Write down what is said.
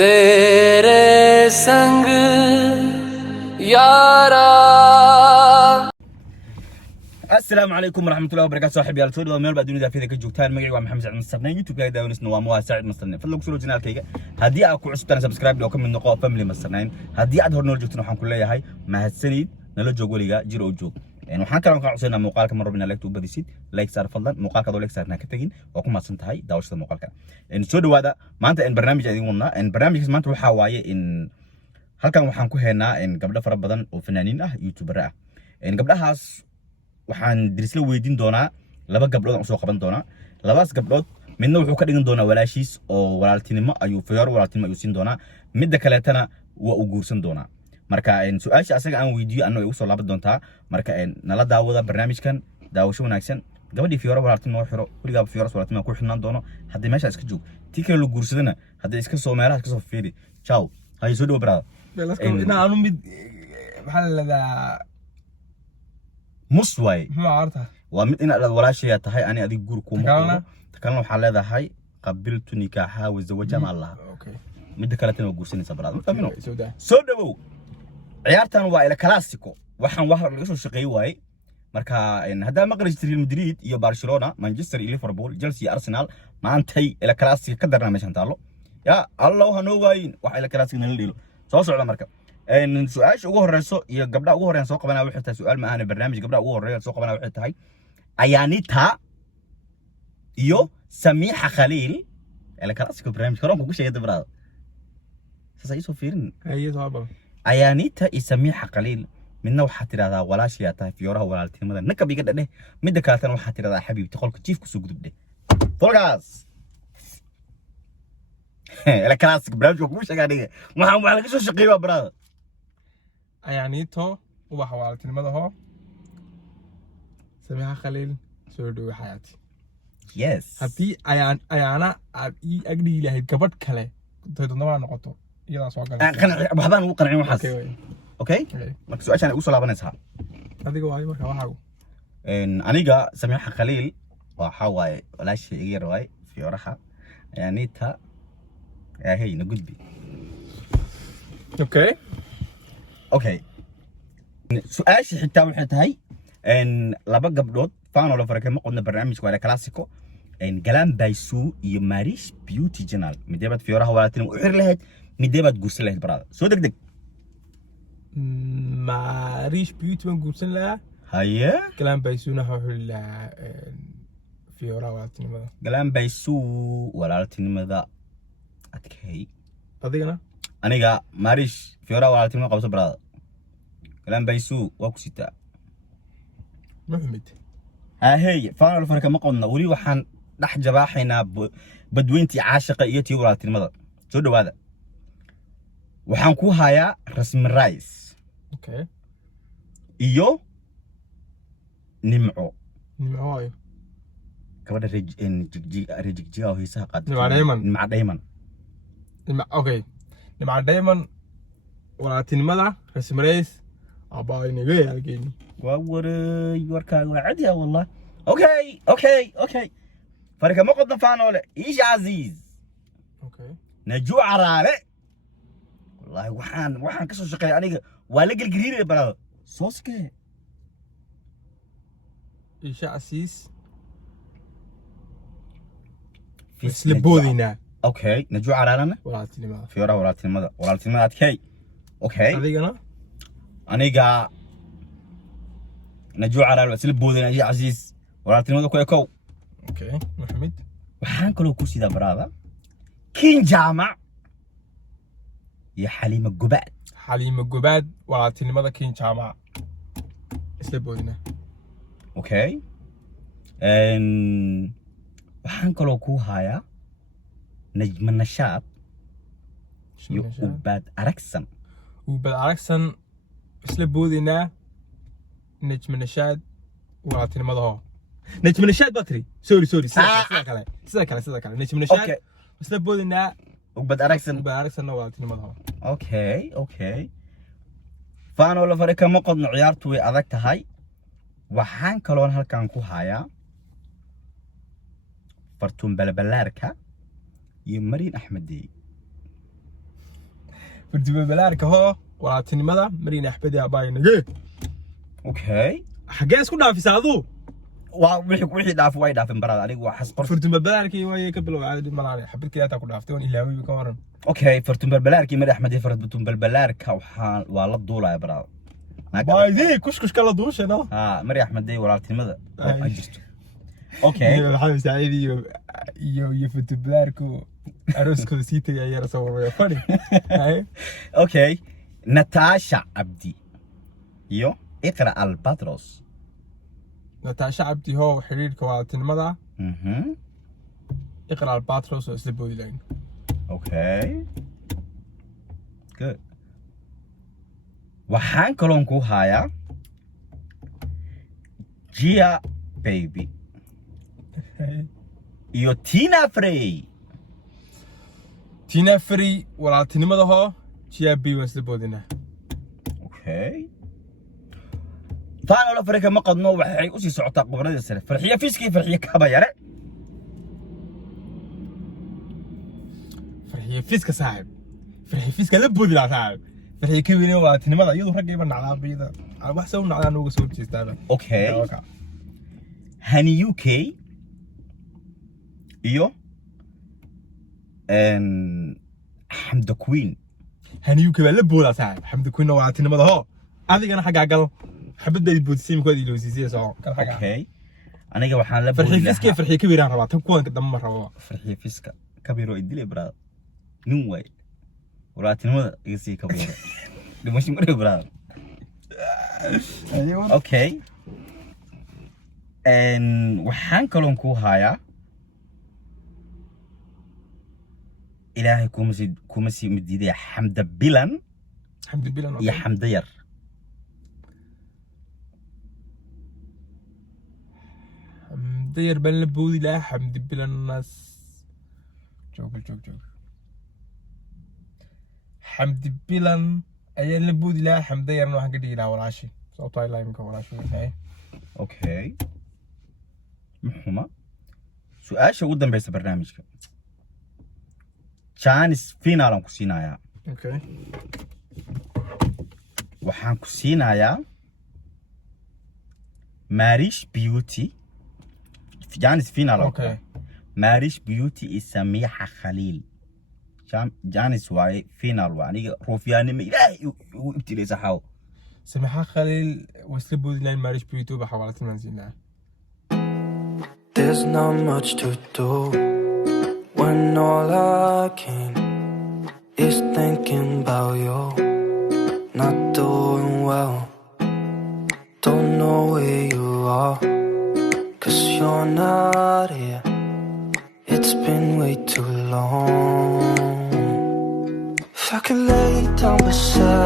तेरे संग यारा السلام عليكم ورحمة الله وبركاته صاحبي على طول ميل بعد دنيا في ذيك الجوتان مقعد مع محمد سعد مستني يوتيوب كذا داونس نوام سعد مستني فضلك سولو جنال كيجا هدي أكو عشتنا سبسكرايب لو كم من نقاط فاميلي مستنين هدي أظهر نور جوتنا حن كلها هاي مع السنين نلو جوجو ليجا جيرو جوج يعني وحنا كلام قاعد مقال كم مرة بنا لايك توب بديسيد لايك صار فضلا مقال كذا لايك صار نكتجين وكم ما صنت هاي داوش المقال كان إن شو هذا ما أنت إن برنامج عادي قلنا إن برنامج ما أنت روح هواية إن هل كان وحنا كهنا إن قبل فرق بدن وفنانين يوتيوبر إن قبل هاس waxaan dirisla weydiin doonaa laba gabdhood oo soo qaban doona labaas gabdhood midna wuxuu ka dhigan doonaa walaashiis oo walaaltinimo ayuu fiyor walaaltinimo ayuu siin doonaa midda kaleetana waa uu guursan doonaa marka su'aasha asaga aan weydiiyo anna way ugu soo laaban doontaa marka nala daawada barnaamijkan daawasho wanaagsan gabadhii fiyor walaaltinimo xiro waligaa fiyor walaaltinimo ku xidhnaan doono haddii meesha iska joog tii kale la guursadana haddii iska soo meelaha iska soo fiiri ciao hay soo dhaw brada ina aanu mid maxaa la leedahay musway ma arta waa mid in aad walaashay tahay ani adiga guur ku muuqdo takalna waxa leedahay qabiltu nikaha wa zawaja ma allah okay mid kale tan oo guursanaysa baraad ma fahmino soo dhawow ciyaartan waa ila classico waxaan wax laga soo shaqeeyay waay marka hadda maqlay Real Madrid iyo Barcelona Manchester iyo Liverpool Chelsea Arsenal maantay ila classico ka darna meeshan taalo ya allah hanoo waayin wax ila classico nala dhilo soo socda marka سؤال ugu horeyso iyo gabdhaha ugu horeeyaan soo qabanaa waxay tahay su'aal ma ahan barnaamij gabdhaha ugu horeeyaan soo qabanaa waxay tahay Ayanita iyo Samiha Khalil ila classico barnaamij koran ku sheegay brada sasa isoo fiirin ayado aba Ayanita iyo Samiha Khalil midna waxa tiraahdaa walaashiya tahay fiyoraha walaaltinimada naka biga dhadhe midda kaleetana waxa tiraahdaa xabiibti qolka jiif ku soo gudubde folgaas ila classico barnaamij ku sheegay adiga waxaan laga soo shaqeeyay brada ayaanito ubax walaaltinimada ho Samiha Khalil soo dhaw xayaati yes hadii ayaana aad ii agdhi lahayd gabadh kale doodnaba noqoto iyada soo galay waxbaan ugu qancin waxaas okay marka su'aashan ugu soo laabanaysaa adiga waay marka waxaagu aniga Samiha Khalil waxa waaye walaashii iga yar waay fiyoraha ayaanita hay na gudbi okay su'aasha xitaa waxay tahay laba gabdhood faano la farakay ma qodna barnaamijka wala classico galaan baysu iyo Marish Beauty Channel mideebad fiyoraha walaaltinimo u xir lahayd mideebad guursan lahayd brada soo degdeg Marish Beauty ban guursan lahaa haye galaan baysuna wuxuu la fiyoraha walaaltinimada galaan baysu walaaltinimada adkay adigana aniga Marish fiyoraha walaaltinimo qabso brada galaan baysu waa ku sitaa Muhammad hey faano la farakay ma qodna wali waxaan dhax jabaaxaynaa badweyntii caashiqa iyo tii walaaltinimada soo dhawaada waxaan ku hayaa rasmi rice okay iyo nimco ayo gabadha rejigjiga oo hiisaha qaad nimco Diamond okay nimco Diamond walaaltinimada rasmi rice abaa inaga yaalgeeni waa waray warkaaga waa cadi wallah okay farka ma qodna faanole iish aziz okay najuu caraale wallahi waxaan ka soo shaqeeyay aniga waa la gelgeliinay barada sooske iisha aziz isla boodina okay najuu caraalana walaaltinimada fiyoraha walaaltinimada adkay okay adigana aniga najuu caraal isla boodina iisha aziz walaaltinimada ku ekow okay Muhammad waxaan kaloo ku sidaa barada kin jaamac iyo Xaliima Gobaad walaaltinimada kin jaamac isla boodina okay waxaan kaloo ku hayaa Najma Nashaad iyo Ubad Aragsan isla boodina Najma Nashaad walaaltinimada ho Najma Nashaad batri sorry sida kale Najma Nashaad isla boodina Ubad Aragsan walaaltinimada ho okay faano la farakay ma qodno ciyaartu way adag tahay waxaan kaloo halkan ku hayaa fartuun balbalaarka iyo Mariin Axmedi فرتم بلارك هو ولاتني ماذا مرينا أحبدي أباي نجي اوكي حجاز كنا في ساعدو وixii dhaaf way dhaafin barada anigu waa xas qof فرتم بلارك ويا قبل وعاد ما حبيت كذا تاكل عفتون إلا وي بكورن okay fartun balbalaarkii madax axmed iyo fartun balbalaarka waxaan waa la duulaya barada باي ذي كش كلا دوش أنا ha mari axmed iyo walaaltinimada oo ay jirto okay محمد سعيد يو فرتم بلارك أروس كل سيتي يا رسول يا فني okay natasha abdi iyo iqra albatros نتاشا عبدي هو حرير كوالتين ماذا اقرأ الباتروس واسلبوا دي لين okay good waxaan kaloon ku hayaa Gia baby iyo Tina Frey تينا فري والتين ماذا هو جيا بي واسلبوا دينا okay taana la farka ma qadno waxay u sii socotaa qobrada sare farxiya fiiskii farxiya kaba yare فرحي فيسك صاحب فرحي فيسك لبودي لا صاحب فرحي كبيرين والتين ماذا يدو رجع يبان على بيدا على واحد سوون على نوجا سوون تيستانا okay hani UK iyo حمد كوين هنيو كبا لبودا صاحب حمد كوين والتين ماذا هو هذيك أنا حاجة قال حبيت دي بودسيم كودي لوسيسي سو كان حاجة okay aniga waxaan la فرحي فيسك فرحي كبيرين ربع تكون قدام مرة farxiya fiiska kabiro idile brad nin way walaaltinimada iga sii kabiro dhimasho ma brad okay waxaan kaloon ku hayaa ilaahay kuma sii midiiday xamda bilan حمد بالله iyo xamda yar دير بن لبودي لا حمد بالله الناس جوك حمد بالله أي لبودي لا حمد دير نوح قدي لا ولا شيء صوت لا يمكن ولا شيء هاي okay محوما su-aasha ugu dambaysa barnaamijka chance final aan ku siinayaa اوكي waxaan ku siinayaa Marish Beauty Janice final اوكي Marish Beauty iyo Samiha Khalil Janice waaye final waa aniga ruufyaanimo ilaahay ugu ibtilaysa xaw سمحة خليل وسلبودي لا ماريش بيوتيوب حوالات المنزل There's not much to do when all I can is thinking about you. Not doing well, don't know where you are, 'cause you're not here. It's been way too long. If I could lay down beside